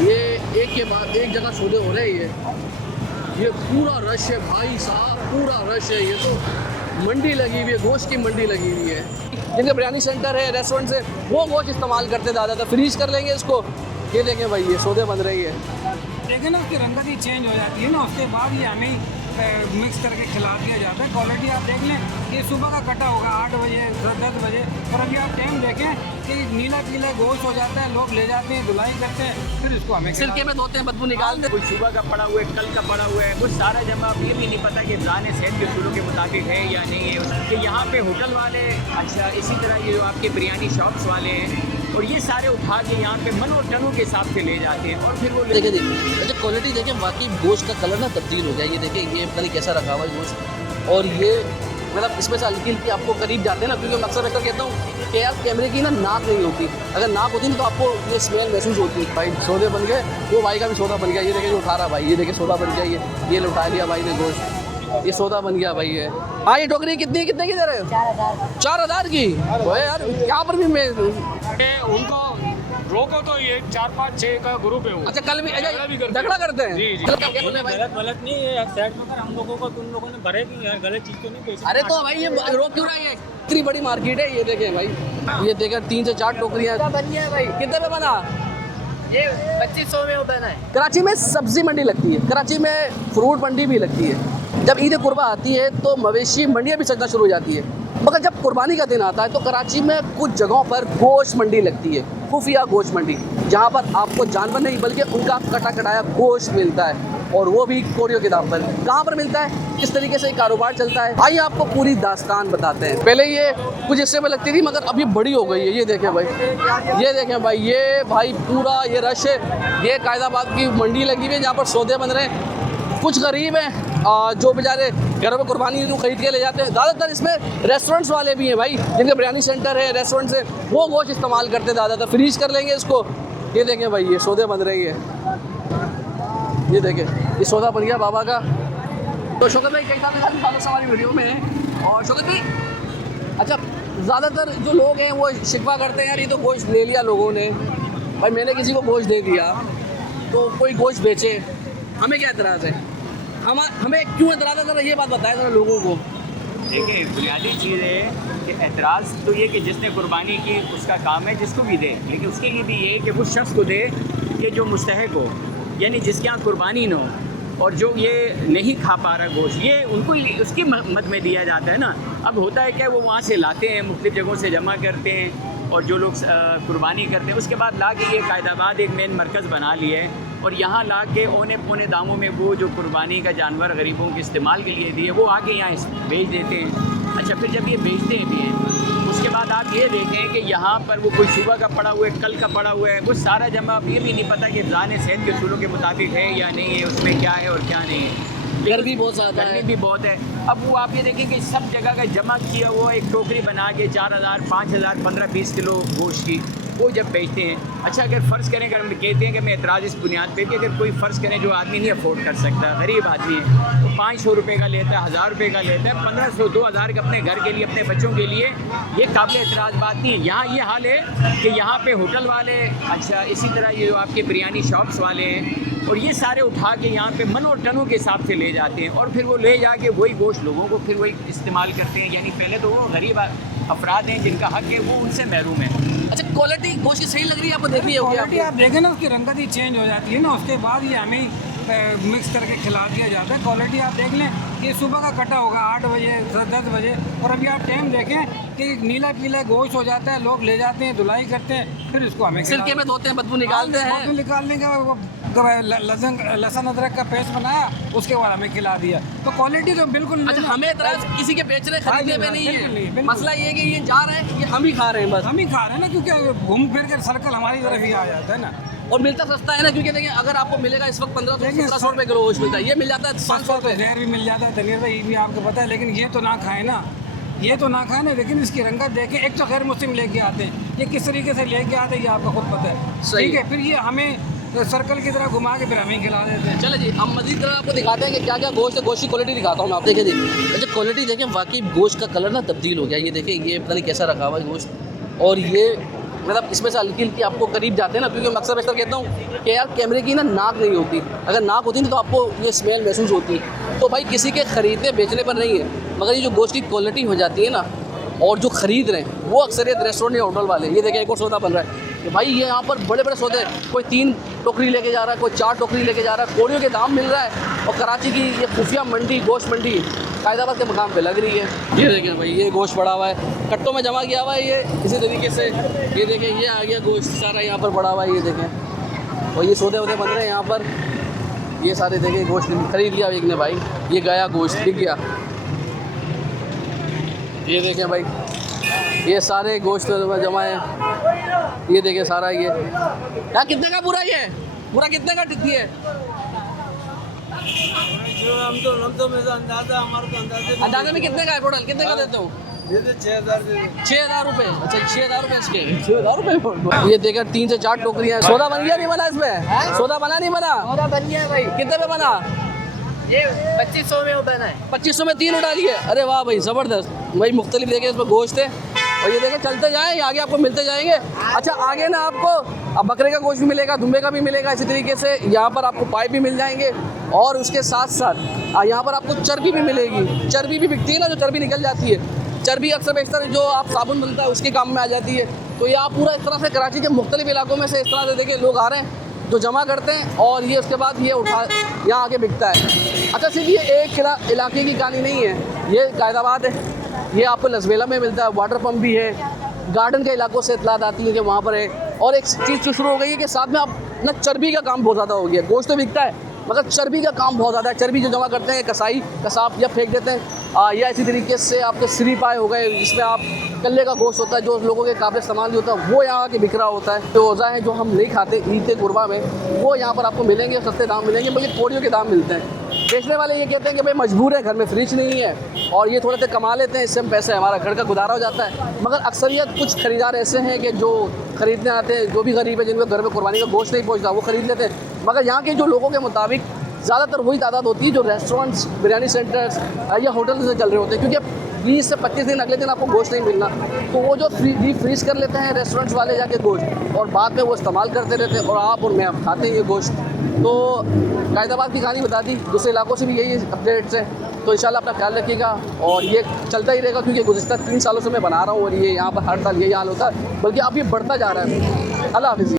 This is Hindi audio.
ये एक के बाद एक जगह सौदे हो रहे हैं। ये पूरा रश है भाई साहब, पूरा रश है। ये तो मंडी लगी हुई है, गोश्त की मंडी लगी हुई है। जिनके बिरयानी सेंटर है, रेस्टोरेंट से, वो गोश्त इस्तेमाल करते ज़्यादातर, फ्रीज कर लेंगे इसको। ये देखें भाई, ये सौदे बन रही है। लेकिन ना उसकी रंगत ही चेंज हो जाती है ना, उसके बाद ये हमें मिक्स करके खिला दिया जाता है। क्वालिटी आप देख लें कि सुबह का कटा होगा 8 बजे 10 बजे, और अभी आप टाइम देखें कि नीला पीला गोश्त हो जाता है, लोग ले जाते हैं, धुलाई करते हैं, फिर इसको हमें सिरके में धोते हैं, बदबू निकालते हैं। कोई सुबह का पड़ा हुआ है, कल का पड़ा हुआ है, कुछ सारा जमा। अब ये भी नहीं पता कि ज़ान सेहत के उसूलों के मुताबिक है या नहीं है। कि यहाँ पे होटल वाले, अच्छा इसी तरह ये जो आपके बिरयानी शॉप्स वाले हैं, और ये सारे उठा के यहाँ पे मन और टनों के हिसाब से ले जाते हैं, और फिर वो देखिए अच्छा क्वालिटी देखें, वाकई गोश्त का कलर ना तब्दील हो गया। ये देखिए, ये पता नहीं कैसा रखा हुआ है गोश्त। और ये मतलब इसमें से हल्की हल्की आपको करीब जाते हैं ना, क्योंकि मैं अक्सर अक्सर कहता हूँ कि यार कैमरे की ना नाक नहीं होती। अगर नाक होती ना तो आपको ये स्मेल महसूस होती है। भाई सौदे बन गए, वो भाई का भी सौदा बन गया। ये देखिए जो उठा रहा भाई, ये देखिए सौदा बन गया। ये उठा लिया भाई ने गोश्त, ये सौदा बन गया भाई। है हाँ, ये टोकरी कितने की दे रहे हो? 4,000 की। यार यहाँ पर भी मैं उनको रोको तो ये 4-5-6 का ग्रुप है वो। अच्छा कल भी झगड़ा करते हैं। जी जी। गलत नहीं है यार, सेट में हम लोगों को तुम लोगों ने भरे क्यों यार, गलत चीज़ तो नहीं बेची। अरे तो भाई ये रोक क्यों रहा है? इतनी बड़ी मार्केट है। ये देखें भाई, ये देखें 3 से 4 टोकरियाँ बन गया भाई। कितने में बना? ये 2500 में बना है। कराची में सब्जी मंडी लगती है, कराची में फ्रूट मंडी भी लगती है। जब ईद कुर्बा आती है तो मवेशी मंडियाँ भी चलना शुरू हो जाती है। मगर जब कुर्बानी का दिन आता है तो कराची में कुछ जगहों पर गोश्त मंडी लगती है, खुफिया गोश्त मंडी, जहाँ पर आपको जानवर नहीं बल्कि उनका कटा कटाया गोश्त मिलता है, और वो भी कोरियो के दाम पर। कहाँ पर मिलता है, किस तरीके से कारोबार चलता है, आइए आपको पूरी दास्तान बताते हैं। पहले ये कुछ हिस्से में लगती थी, मगर अभी बड़ी हो गई है। ये देखें भाई, ये देखें भाई, ये भाई पूरा ये रश है। ये कायदाबाद की मंडी लगी हुई है, जहाँ पर सौदे बन रहे हैं। कुछ गरीब हैं जो बेचारे घरों में कुर्बानी को खरीद के ले जाते हैं। ज़्यादातर इसमें रेस्टोरेंट्स वाले भी हैं भाई, जिनके बिरयानी सेंटर है, रेस्टोरेंट से, वो गोश्त इस्तेमाल करते हैं ज़्यादातर, फ्रीज कर लेंगे इसको। ये देखें भाई, ये सौदे बन रही है। ये देखें, ये सौदा बन गया बाबा का। तो शौकत भाई कई सालों से हमारी वीडियो में है। और शौकत भाई अच्छा, ज़्यादातर जो लोग हैं वो शिकवा करते हैं यार, ये तो गोश्त ले लिया लोगों ने, भाई मैंने किसी को गोश्त दे दिया तो कोई गोश्त बेचे, हमें क्या एतराज़ है? हमें क्यों एतराज़ है, ज़रा ये बात बताएं ज़रा लोगों को। देखिए बुनियादी चीज़ है कि एतराज़ तो ये कि जिसने कुर्बानी की उसका काम है, जिसको भी दे, लेकिन उसके लिए भी ये कि वो शख्स को दे कि जो मुस्तहिक हो, यानी जिसके यहाँ कुर्बानी न हो, और जो ये नहीं खा पा रहा गोश्त, ये उनको उसकी मद में दिया जाता है ना। अब होता है क्या, वो वहाँ से लाते हैं, मुख्तलिफ़ जगहों से जमा करते हैं, और जो लोग कुर्बानी करते हैं उसके बाद ला के ये कायदाबाद एक मेन मरकज़ बना लिए है, और यहाँ ला के औने पौने दामों में वो जो कुर्बानी का जानवर गरीबों के इस्तेमाल के लिए दिए, वो आके यहाँ बेच देते हैं। अच्छा, फिर जब ये बेचते भी हैं, उसके बाद आप ये देखें कि यहाँ पर वो कोई सुबह का पड़ा हुआ है, कल का पड़ा हुआ है, वो सारा जमा। अब ये भी नहीं पता कि ज़ान सेहत के उसूलों के मुताबिक है या नहीं है, उसमें क्या है और क्या नहीं है। गर्मी बहुत ज़्यादा है, गर्मी भी बहुत है। अब वो आप ये देखें कि सब जगह का जमा किया हुआ एक टोकरी बना के 4,000, 5,000, 15-20 किलो गोश्त की, वो जब बेचते हैं। अच्छा, अगर फ़र्ज़ करें, अगर हम कहते हैं कि मैं एतराज़ इस बुनियाद पे कि अगर कोई फ़र्ज़ करें जो आदमी नहीं अफोर्ड कर सकता, गरीब आदमी है, तो 500 रुपये का लेता है, 1,000 रुपये का लेता है, 1,500, 2,000 का अपने घर के लिए, अपने बच्चों के लिए, ये काबिल एतराज़ बात नहीं है। यहाँ ये हाल है कि यहाँ पे होटल वाले, अच्छा इसी तरह ये जो आपके बिरयानी शॉप्स वाले हैं, और ये सारे उठा के यहाँ पे मन और टनों के हिसाब से ले जाते हैं, और फिर वो ले जाके वही गोश्त लोगों को फिर वही इस्तेमाल करते हैं। यानी पहले तो वो गरीब अफराद हैं जिनका हक है, वो उनसे महरूम है। अच्छा क्वालिटी गोश्त की सही लग रही है आपको? देखी होगी क्वालिटी आप देखें ना, उसकी रंगत ही चेंज हो जाती है ना, उसके बाद ये हमें मिक्स करके खिला दिया जाता है। क्वालिटी आप देख लें कि सुबह का कटा होगा 8 बजे 10 बजे, और अभी आप टाइम देखें कि नीला पीला गोश्त हो जाता है, लोग ले जाते हैं, धुलाई करते हैं, फिर इसको हमें सिरके में धोते हैं, बदबू निकालते हैं। बदबू निकालने का लहसुन अदरक का पेस्ट बनाया, उसके बाद हमें खिला दिया। तो क्वालिटी तो बिल्कुल। अच्छा, हमें एतराज़ किसी के बेचने खरीदने में नहीं है, मसला ये है कि ये जा रहे हैं, ये हम ही खा रहे हैं, बस हम ही खा रहे हैं ना, क्योंकि घूम फिर कर सर्कल हमारी तरफ ही आ जाता है ना। और मिलता सस्ता है ना, क्योंकि देखिए अगर आपको मिलेगा इस वक्त 1500-1700 रुपये किलो गोश्त मिलता है, ये मिल जाता है 500 रुपये। जहर भी मिल जाता है तनीर भाई, ये भी आपको पता है, लेकिन ये तो ना खाएं ना, ये तो ना खाएं ना। लेकिन इसकी रंगत देखें, एक तो गैर मुस्लिम लेके आते हैं, ये किस तरीके से लेके आते हैं ये आपको खुद पता है, ठीक है। फिर ये हमें सर्कल की तरह घुमा के फिर हमें खिला देते हैं। चलो जी, हम मजीद तरह आपको दिखाते हैं कि क्या क्या गोश्त है। गोश्त की क्वालिटी दिखाता हूँ मैं, आप देखें जी। अच्छा क्वालिटी देखें, वाकई गोश्त का कलर ना तब्दील हो गया। ये देखें, ये पता नहीं कैसा रखा हुआ है गोश्त, और ये मतलब इसमें से हल्की हल्की आपको करीब जाते हैं ना, क्योंकि मैं अक्सर कहता हूँ कि यार कैमरे की ना नाक नहीं होती, अगर नाक होती ना तो आपको ये स्मेल महसूस होती है। तो भाई किसी के ख़रीदने बेचने पर नहीं है, मगर ये जो गोश्त की क्वालिटी हो जाती है ना, और जो ख़रीद रहे हैं वो अक्सरियत रेस्टोरेंट या होटल वाले। ये देखें एक और सौदा बन रहा है कि भाई ये यहाँ पर बड़े बड़े सौदे, कोई 3 टोकरी लेके जा रहा है, कोई 4 टोकरी लेके जा रहा है, कोड़ियों के दाम मिल रहा है। और कराची की ये खुफिया मंडी, गोश्त मंडी कायदाबाद के मकाम पे लग रही है। ये देखें भाई, ये गोश्त पड़ा हुआ है, कट्टों में जमा किया हुआ है ये इसी तरीके से। ये देखें, ये आ गया गोश्त सारा यहाँ पर पड़ा हुआ है, ये देखें। और ये सौदे वौदे बन रहे हैं यहाँ पर, ये सारे देखें गोश्त खरीद लिया एक ने भाई, ये गया गोश्त बिक गया। ये देखें भाई, ये सारे गोश्त जमा है, ये देखें सारा। ये क्या कितने का पूरा, ये पूरा कितने का टिकती है? अंदाजे में कितने का है टोटल, कितने का देता हूँ? 6,000 रुपये। अच्छा 6,000 रुपये इसके, 6,000 रुपये। ये देखा 3 से 4 टोकरियाँ। सौदा बन गया नहीं बना इसमें? सौदा बना नहीं बना? सौदा बन गया भाई। कितने में बना? ये 2500 में बना है। 2500 में 3 उड़ा लिए। अरे वाह भाई ज़बरदस्त भाई, मुख्तलिफ देखे इसमें गोश्त है। और ये देखें चलते जाएँ, आगे आपको मिलते जाएंगे। अच्छा आगे ना आपको अब बकरे का गोश्त भी मिलेगा, दुम्बे का भी मिलेगा, इसी तरीके से यहाँ पर आपको पाइप भी मिल जाएंगे। और उसके साथ साथ यहाँ पर आपको चर्बी भी मिलेगी। चर्बी भी बिकती है ना, जो चर्बी निकल जाती है, चर्बी अक्सर बेशतर जो आप साबुन बनता है उसके काम में आ जाती है। तो ये आप पूरा इस तरह से कराची के मुख्तलिफ इलाकों में से इस तरह से देखिए लोग आ रहे हैं जो जमा करते हैं, और ये उसके बाद ये उठा यहाँ आके बिकता है। अच्छा सिर्फ ये एक इलाके की कहानी नहीं है, ये कायदाबाद है, ये आपको लसवेला में मिलता है, वाटर पम्प भी है, गार्डन के इलाकों से इतलात आती है कि वहाँ पर है। और एक चीज़ जो शुरू हो गई है कि साथ में आप ना चर्बी का काम बहुत ज़्यादा हो गया। गोश्त तो बिकता है मगर चर्बी का काम बहुत ज़्यादा है। चर्बी जो जमा करते हैं कसाई कसाब या फेंक देते हैं, या इसी तरीके से आपके श्री पाए हो गए जिसमें आप कल्ले का गोश्त होता है, जो लोगों के काबिल सामान जो होता है वो यहाँ के बिक रहा होता है। तो रोज़ा है जो हम नहीं खाते ईद गुरबा में, वो यहाँ पर आपको मिलेंगे, सस्ते दाम मिलेंगे, बल्कि कोड़ियों के दाम मिलते हैं। बेचने वाले ये कहते हैं कि भाई मजबूर है, घर में फ्रिज नहीं है, और ये थोड़े से कमा लेते हैं, इससे हम पैसे हमारा घर का गुजारा हो जाता है। मगर अक्सरियत कुछ ख़रीदार ऐसे हैं कि जो ख़रीदने आते हैं, जो भी गरीब है जिनके घर में कुर्बानी का गोश्त नहीं पहुँचता वो ख़रीद लेते हैं। मगर यहाँ के जो लोगों के मुताबिक ज़्यादातर वही तादाद होती है जो रेस्टोरेंट्स, बिरयानी सेंटर्स या होटल से चल रहे होते हैं, क्योंकि 20 से 25 दिन अगले दिन आपको गोश्त नहीं मिलना। तो वो जो डीप फ्रीज कर लेते हैं रेस्टोरेंट्स वाले जाके गोश्त, और बाद में वो इस्तेमाल करते रहते हैं, और आप और मैं हम खाते हैं ये गोश्त। तो कायदाबाद की कहानी बता दी, दूसरे इलाकों से भी यही अपडेट्स हैं। तो इंशाल्लाह अपना ख्याल रखिएगा, और ये चलता ही रहेगा, क्योंकि गुज़िश्ता 3 सालों से मैं बना रहा हूँ और ये यहाँ पर हर साल यही हाल होता है, बल्कि अब ये बढ़ता जा रहा है। अल्लाह हाफ़िज़।